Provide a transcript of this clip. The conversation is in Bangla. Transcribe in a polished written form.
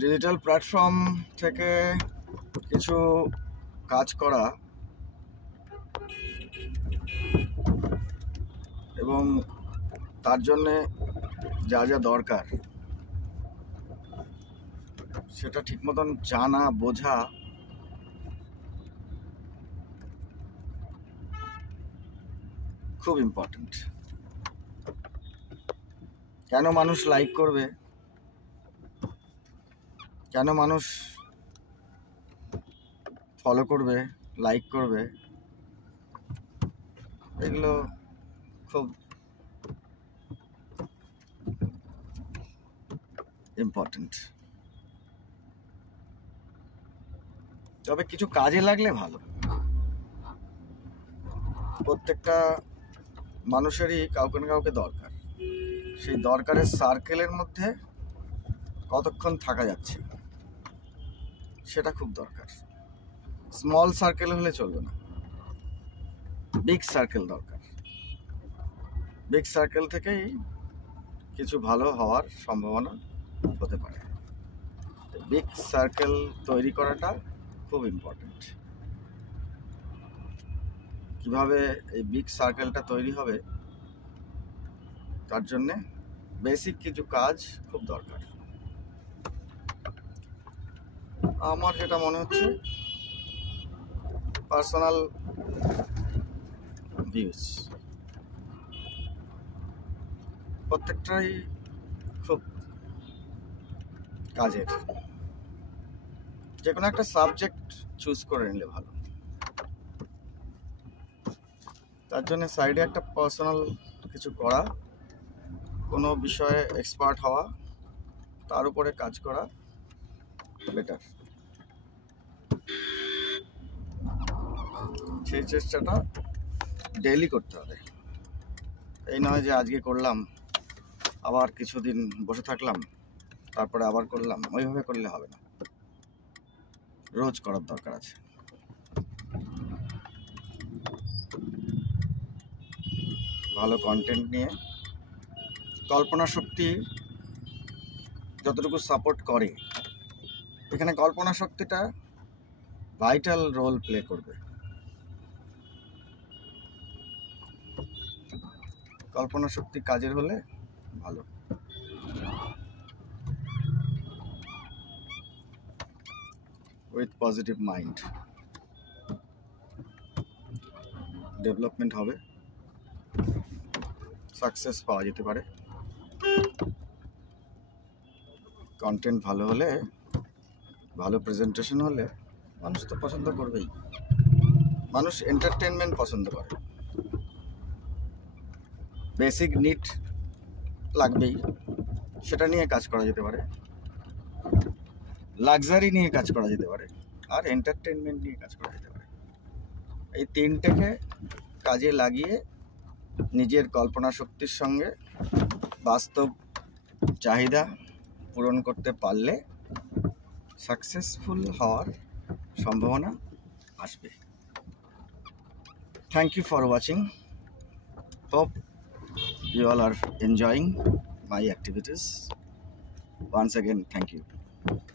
ডিজিটাল প্ল্যাটফর্ম থেকে কিছু কাজ করা এবং তার জন্যে যা যা দরকার সেটা ঠিক মতন জানা বোঝা খুব ইম্পর্টেন্ট। কেন মানুষ লাইক করবে, কেন মানুষ ফলো করবে, লাইক করবে, এগুলো খুব ইম্পর্টেন্ট। তবে কিছু কাজে লাগলে ভালো। প্রত্যেকটা মানুষেরই কাউকে না কাউকে দরকার। সেই দরকারের সার্কেলের মধ্যে কতক্ষণ থাকা যাচ্ছে সেটা খুব দরকার। স্মল সার্কেল হলে চলবে না, বিগ সার্কেল দরকার। বিগ সার্কেল থেকেই কিছু ভালো হওয়ার সম্ভাবনা হতে পারে। বিগ সার্কেল তৈরি করাটা খুব ইম্পর্টেন্ট। কিভাবে এই বিগ সার্কেলটা তৈরি হবে তার জন্যে বেসিক কিছু কাজ খুব দরকার। আমার যেটা মনে হচ্ছে, পার্সোনাল ভিউজ প্রত্যেকটাই খুব কাজের। যে কোনো একটা সাবজেক্ট চুজ করে নিলে ভালো। তার জন্য সাইডে একটা পার্সোনাল কিছু করা, কোনো বিষয়ে এক্সপার্ট হওয়া, তার উপরে কাজ করা বেটার। সেই চেষ্টাটা ডেইলি করতে হবে। এই নয় যে আজকে করলাম, আবার কিছুদিন বসে থাকলাম, তারপরে আবার করলাম। ওইভাবে করলে হবে না, রোজ করার দরকার আছে। ভালো কন্টেন্ট নিয়ে কল্পনা শক্তি যতটুকু সাপোর্ট করে, এখানে কল্পনা শক্তিটা ভাইটাল রোল প্লে করবে। কল্পনা শক্তি কাজের হলে ভালো। উইথ পজিটিভ মাইন্ড ডেভেলপমেন্ট হবে, সাকসেস পাওয়া যেতে পারে। কন্টেন্ট ভালো হলে, ভালো প্রেজেন্টেশন হলে মানুষ তো পছন্দ করবেই। মানুষ এন্টারটেনমেন্ট পছন্দ করে, বেসিক নিড লাগবেই, সেটা নিয়ে কাজ করা যেতে পারে। লাক্সারি নিয়ে কাজ করা যেতে পারে, আর এন্টারটেনমেন্ট নিয়ে কাজ করা যেতে পারে। এই তিনটেকে কাজে লাগিয়ে নিজের কল্পনা শক্তির সঙ্গে বাস্তব চাহিদা পূরণ করতে পারলে সাকসেসফুল হওয়ার সম্ভাবনা আসবে। Thank you for watching. Hope you all are enjoying my activities. Once again, thank you.